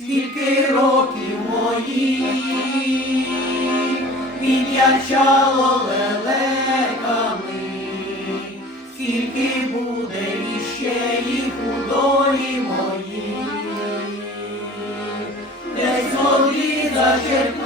скільки років моїх від'ячало лелеками, скільки буде іще їх у долі моїй, десь горі зачерпнути.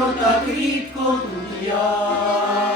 Та кріпко тут я.